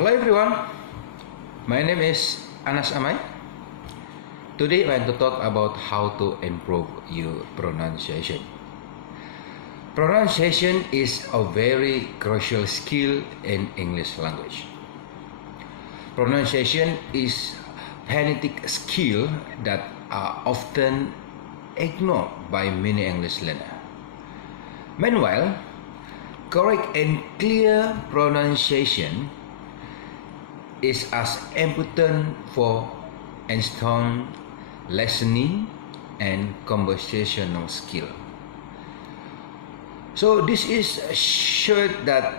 Hello everyone, my name is Anas Amai. Today I want to talk about how to improve your pronunciation. Pronunciation is a very crucial skill in English language. Pronunciation is phonetic skill that are often ignored by many English learners. Meanwhile, correct and clear pronunciation is as important for instant listening and conversational skill. So this is showed that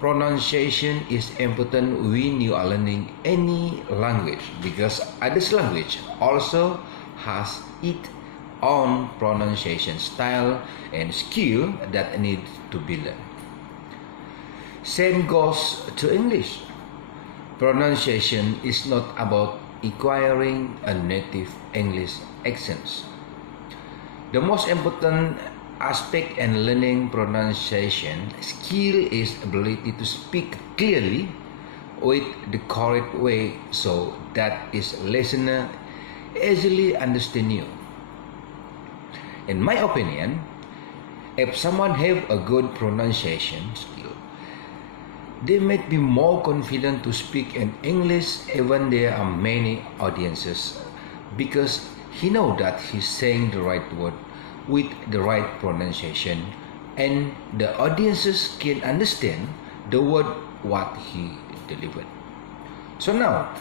pronunciation is important when you are learning any language, because other language also has its own pronunciation style and skill that need to be learned. Same goes to English. Pronunciation is not about acquiring a native English accent. The most important aspect in learning pronunciation skill is ability to speak clearly with the correct way so that its listener easily understand you. In my opinion, if someone have a good pronunciation skill, they might be more confident to speak in English even there are many audiences, because he knows that he's saying the right word with the right pronunciation, and the audiences can understand the word what he delivered. So now,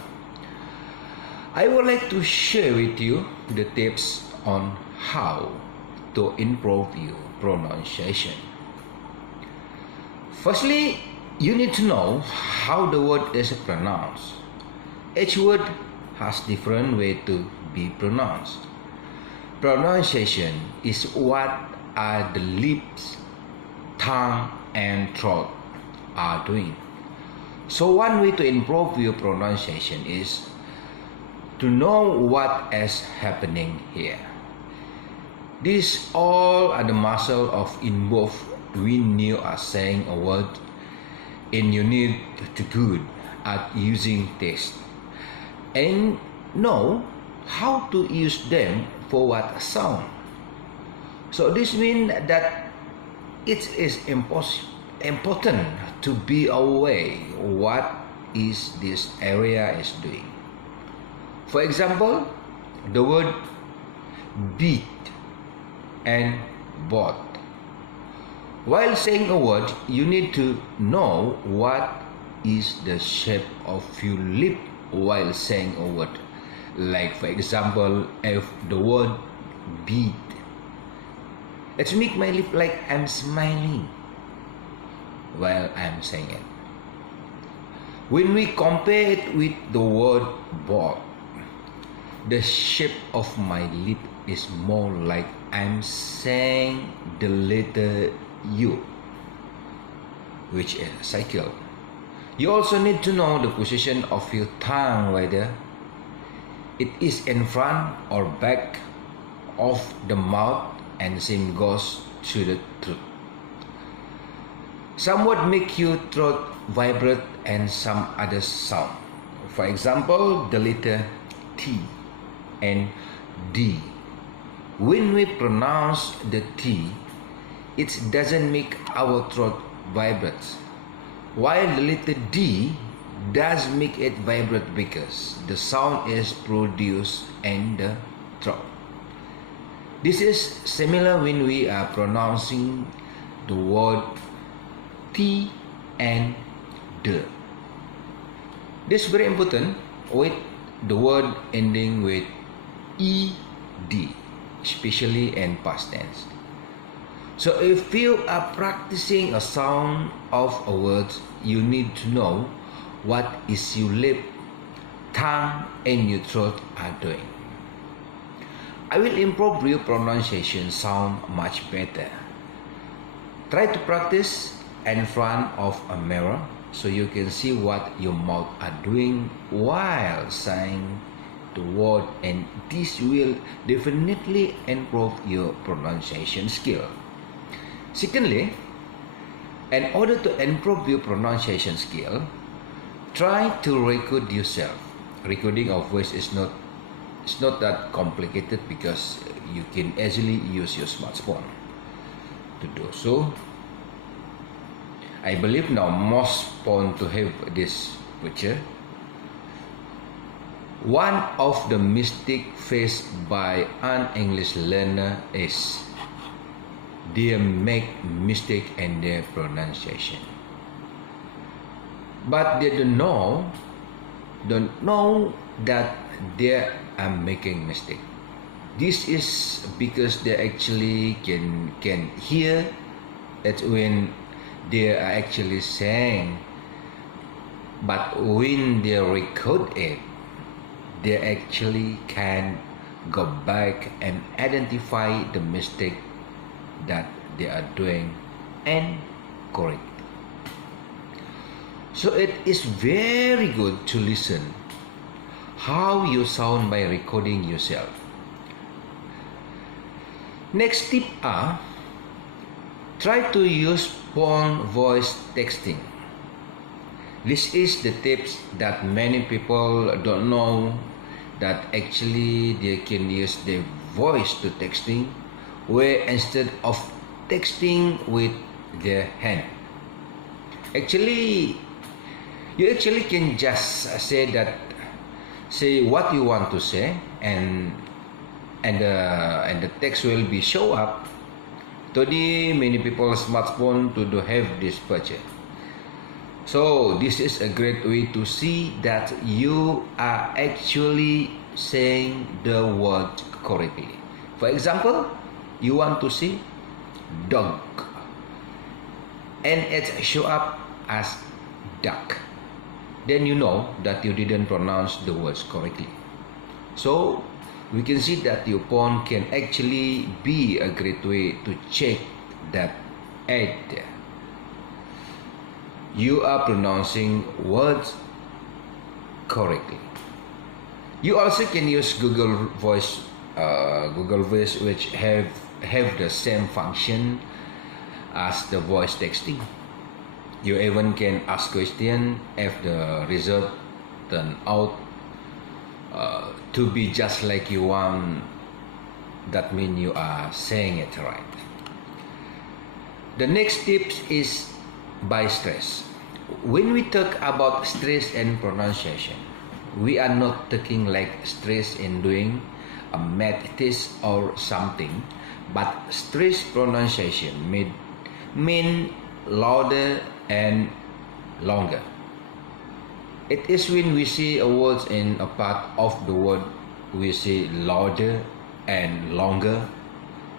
I would like to share with you the tips on how to improve your pronunciation. Firstly, you need to know how the word is pronounced. Each word has different way to be pronounced. Pronunciation is what are the lips, tongue and throat are doing. So one way to improve your pronunciation is to know what is happening here. These all are the muscle of involved when you are saying a word, and you need to good at using text and know how to use them for what sound. So this means that it is important to be aware what is this area is doing. For example, the word beat and bought. While saying a word, you need to know what is the shape of your lip while saying a word. Like for example, if the word beat, let's make my lip like I'm smiling while I'm saying it. When we compare it with the word bought, the shape of my lip is more like I'm saying the letter U, which is a cycle. You also need to know the position of your tongue, whether it is in front or back of the mouth, and same goes to the throat. Some would make your throat vibrate and some other sound. For example, the letter T and D. When we pronounce the T, it doesn't make our throat vibrate, while the letter D does make it vibrate because the sound is produced in the throat. This is similar when we are pronouncing the word T and D. This is very important with the word ending with ED, especially in past tense. So if you are practicing a sound of a word, you need to know what is your lip, tongue and your throat are doing. I will improve your pronunciation sound much better. Try to practice in front of a mirror so you can see what your mouth are doing while saying the word, and this will definitely improve your pronunciation skill. Secondly, in order to improve your pronunciation skill, try to record yourself. Recording of voice is not that complicated because you can easily use your smartphone to do so. I believe now most phone to have this feature. One of the mistakes faced by an English learner is they make mistake in their pronunciation, but they don't know that they are making mistake. This is because they actually can hear it when they are actually saying, but when they record it, they actually can go back and identify the mistake that they are doing and correct. So it is very good to listen how you sound by recording yourself. Next tip are, try to use phone voice texting. This is the tips that many people don't know, that actually they can use their voice to texting, where instead of texting with their hand. Actually, you actually can just say what you want to say, and the text will be show up. Today, many people's smartphone to do have this feature. So this is a great way to see that you are actually saying the word correctly. For example, you want to say dog, and it show up as duck. Then you know that you didn't pronounce the words correctly. So we can see that your phone can actually be a great way to check that you are pronouncing words correctly. You also can use Google Voice, which have the same function as the voice texting. You even can ask question if the result turn out to be just like you want. That means you are saying it right. The next tip is by stress. When we talk about stress and pronunciation, we are not talking like stress in doing a math test or something, but stress pronunciation mean louder and longer. It is when we see a word in a part of the word, we say louder and longer.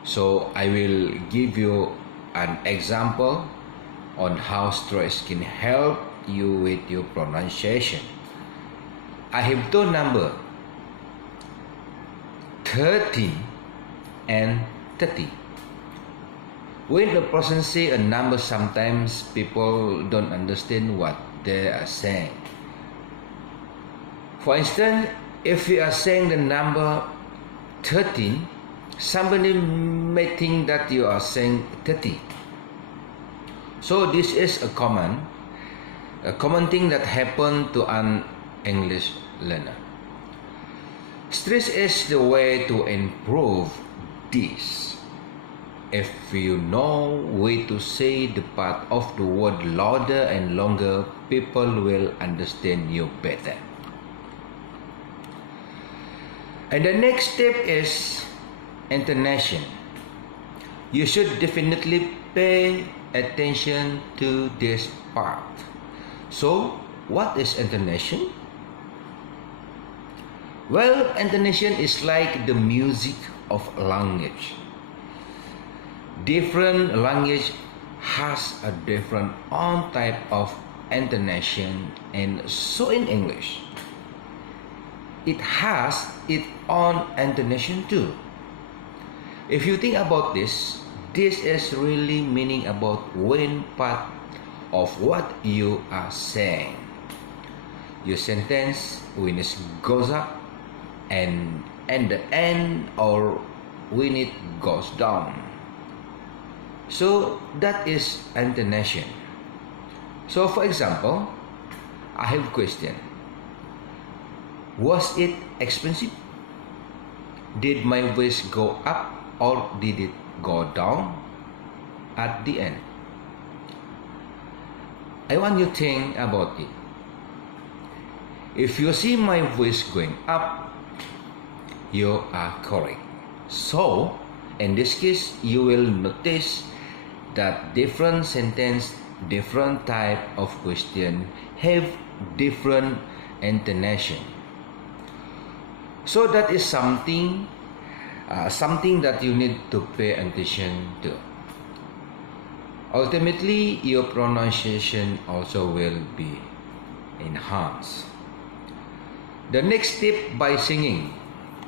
So I will give you an example on how stress can help you with your pronunciation. I have two numbers, 13 and 30. When a person say a number, sometimes people don't understand what they are saying. For instance, if you are saying the number 13, somebody may think that you are saying 30. So this is a common thing that happened to an English learner. Stress is the way to improve this. If you know way to say the part of the word louder and longer, people will understand you better. And the next step is intonation. You should definitely pay attention to this part. So, what is intonation? Well, intonation is like the music of language. Different language has a different own type of intonation, and so in English, it has its own intonation too. If you think about this is really meaning about when part of what you are saying. Your sentence when it goes up and the end, or when it goes down. So that is intonation. So for example, I have a question. Was it expensive? Did my voice go up or did it go down at the end? I want you to think about it. If you see my voice going up, you are correct. So, in this case, you will notice that different sentence, different type of question have different intonation. So that is something that you need to pay attention to. Ultimately, your pronunciation also will be enhanced. The next tip by singing.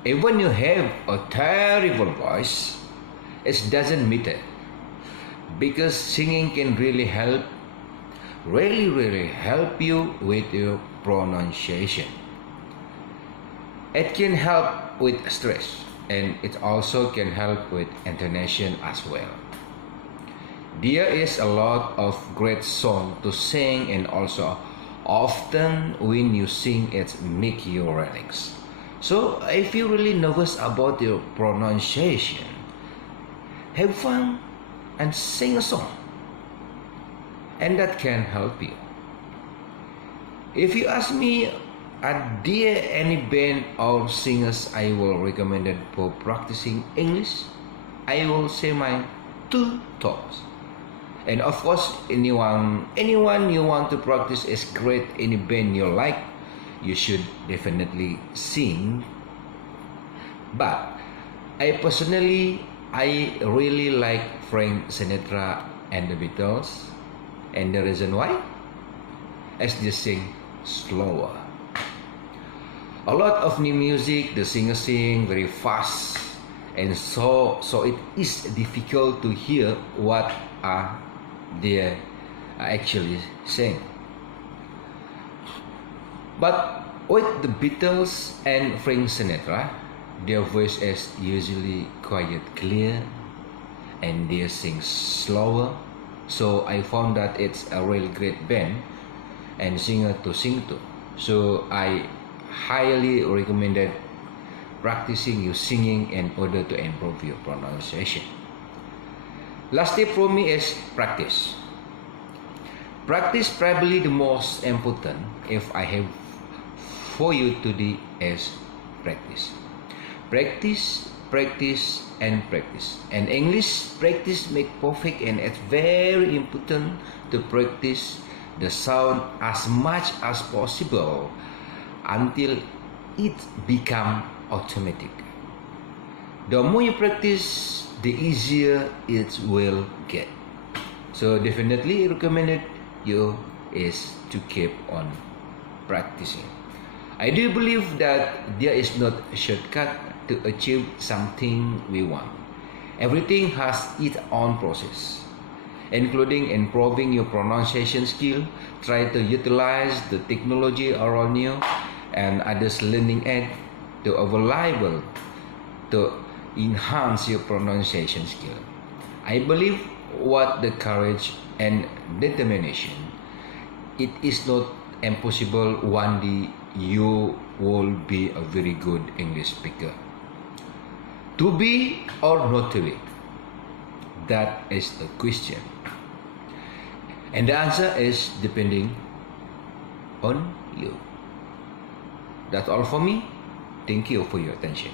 Even you have a terrible voice, it doesn't matter. Because singing can really help you with your pronunciation. It can help with stress and it also can help with intonation as well. There is a lot of great song to sing and also often when you sing it make you relax. So if you're really nervous about your pronunciation, have fun and sing a song and that can help you. If you ask me, are there any band or singers I will recommend for practicing English? I will say my two tops. And of course, anyone you want to practice is great. Any band you like, you should definitely sing. But I really like Frank Sinatra and the Beatles. And the reason why? As they sing slower. A lot of new music, the singers sing very fast, and so it is difficult to hear what they are actually saying. But with the Beatles and Frank Sinatra, their voice is usually quite clear, and they sing slower. So I found that it's a really great band and singer to sing to. So I highly recommended practicing your singing in order to improve your pronunciation. Last tip from me is practice. Practice probably the most important if I have for you today is practice. Practice, practice, and practice. And English practice make perfect, and it's very important to practice the sound as much as possible until it become automatic. The more you practice, the easier it will get. So definitely recommended you is to keep on practicing. I do believe that there is not a shortcut to achieve something we want. Everything has its own process, including improving your pronunciation skill. Try to utilize the technology around you and others learning aid to available to enhance your pronunciation skill. I believe with the courage and determination, it is not impossible one day you will be a very good English speaker. To be or not to be? That is the question. And the answer is depending on you. That's all for me. Thank you for your attention.